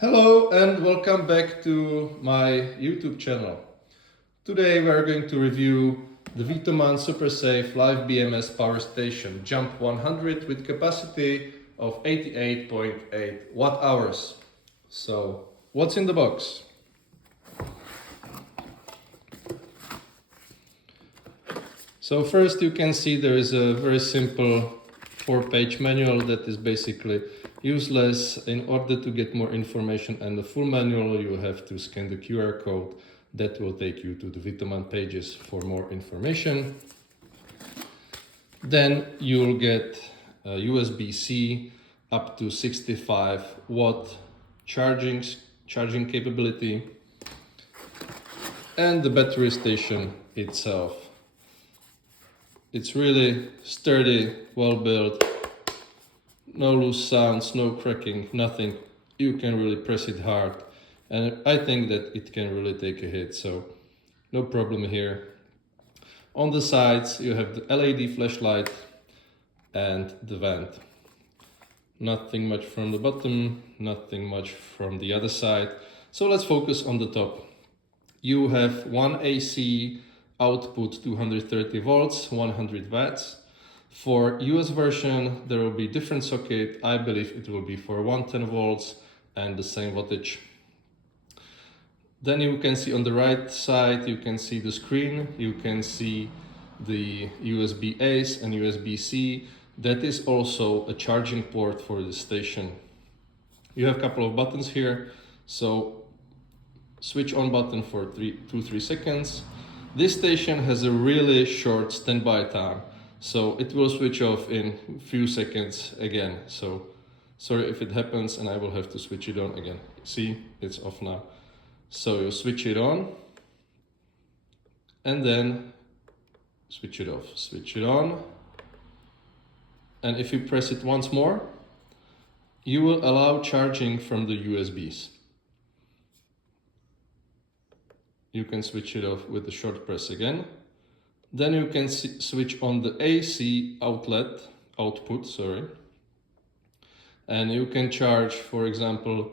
Hello and welcome back to my YouTube channel. Today we are going to review the VTOMAN Super Safe Live BMS Power Station Jump 100 with capacity of 88.8 watt hours. So what's in the box? So first you can see there is a very simple 4-page manual that is basically useless. In order to get more information and the full manual, you have to scan the QR code that will take you to the VTOMAN pages for more information. Then you'll get a USB-C up to 65 watt charging capability and the battery station itself. It's really sturdy, well built, no loose sounds, no cracking, nothing. You can really press it hard, and I think that it can really take a hit, so no problem here. On the sides you have the LED flashlight and the vent. Nothing much from the bottom, nothing much from the other side. So let's focus on the top. You have one AC output 230 volts, 100 watts. For US version, there will be different socket. I believe it will be for 110 volts and the same wattage. Then you can see on the right side, you can see the screen. You can see the USB-A and USB-C. That is also a charging port for the station. You have a couple of buttons here. So switch on button for 2-3 seconds. This station has a really short standby time, so it will switch off in a few seconds again. So sorry if it happens and I will have to switch it on again. See, it's off now. So you switch it on and then switch it off, switch it on. And if you press it once more, you will allow charging from the USBs. You can switch it off with the short press again. Then you can switch on the AC output, and you can charge, for example,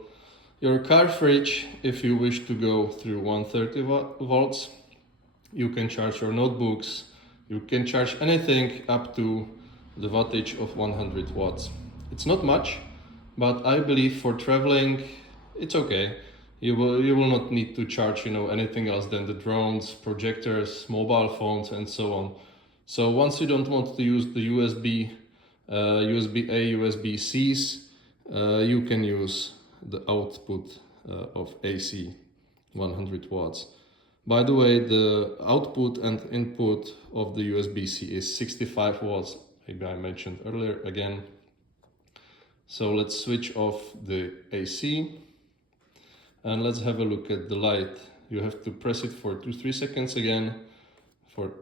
your car fridge if you wish to go through 130 volts. You can charge your notebooks. You can charge anything up to the wattage of 100 watts. It's not much, but I believe for traveling, it's okay. You will not need to charge, anything else than the drones, projectors, mobile phones, and so on. So once you don't want to use the USB-A, USB-Cs, you can use the output of AC 100 watts. By the way, the output and input of the USB-C is 65 watts. Maybe I mentioned earlier again. So let's switch off the AC. And let's have a look at the light. You have to press it for 2-3 seconds again.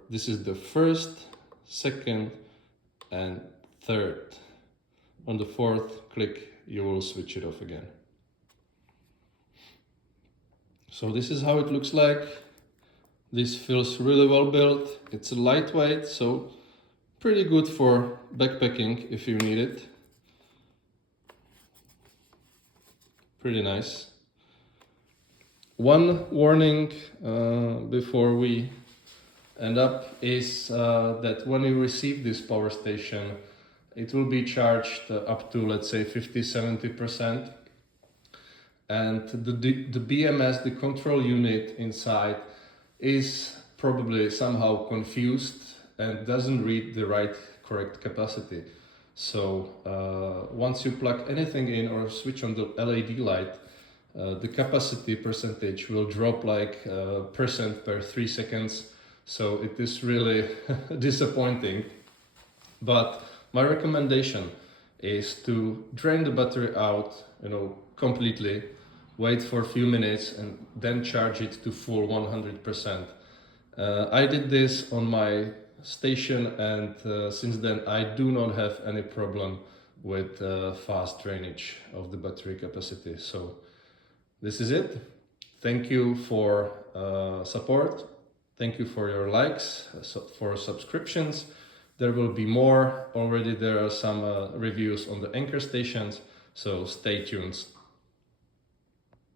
This is the first, second, and third. On the fourth click, you will switch it off again. So this is how it looks like. This feels really well built. It's lightweight, so pretty good for backpacking if you need it. Pretty nice. One warning before we end up is that when you receive this power station, it will be charged up to, let's say, 50-70%. And the BMS, the control unit inside, is probably somehow confused and doesn't read the correct capacity. So once you plug anything in or switch on the LED light, the capacity percentage will drop like percent per 3 seconds. So it is really disappointing. But my recommendation is to drain the battery out, completely, wait for a few minutes and then charge it to full 100%. I did this on my station, and since then I do not have any problem with fast drainage of the battery capacity. So this is it. Thank you for support. Thank you for your likes, for subscriptions. There will be more. Already there are some reviews on the anchor stations, so stay tuned.